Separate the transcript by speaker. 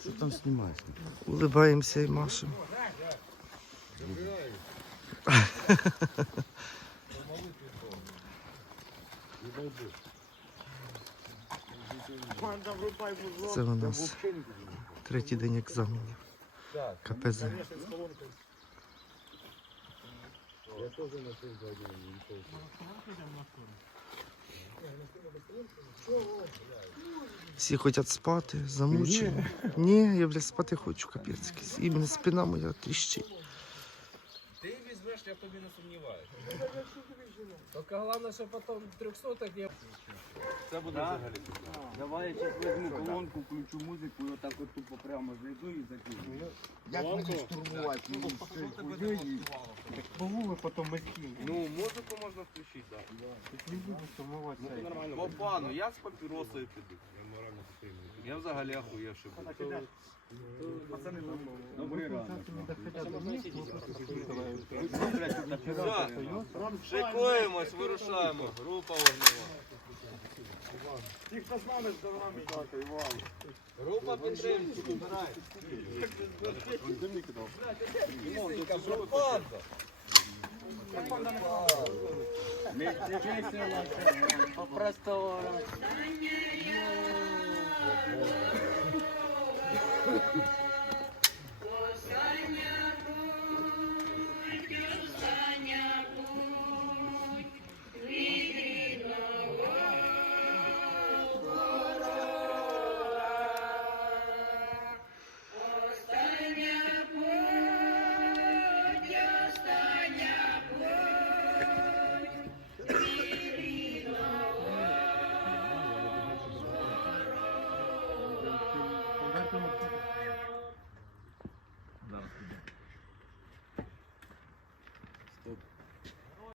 Speaker 1: Що там знімаєш?
Speaker 2: Улибаємося і машемо. Це у нас третій день екзаменів. КПЗ. Всі хочуть спати, замучені. Ні, я бля спати хочу, капець. І мене спина моя тріщить.
Speaker 3: Ти візьмеш, я тобі не сумніваюся. Тільки головне, що потім 300 так я... Це буде взагалі.
Speaker 4: Давай я сейчас возьму колонку, включу музику и вот так вот тупо прямо зайду и закину.
Speaker 1: Як будеш штурмувати? Ну, все, хуйньо і-
Speaker 4: Повули потом мы скинем.
Speaker 3: Ну, музику можна включити, так.
Speaker 4: Не буду штурмувати цей.
Speaker 3: Опа, ну я з папіросою піду. Я морально. Я взагалі ахуєвши буду.
Speaker 4: Добрий ранок.
Speaker 3: Все, шикуємось, вирушаємо. Група вогнева.
Speaker 4: Ті, хто з нами, з нами, дякую, Іван.
Speaker 3: Група підтримки,
Speaker 4: просторам.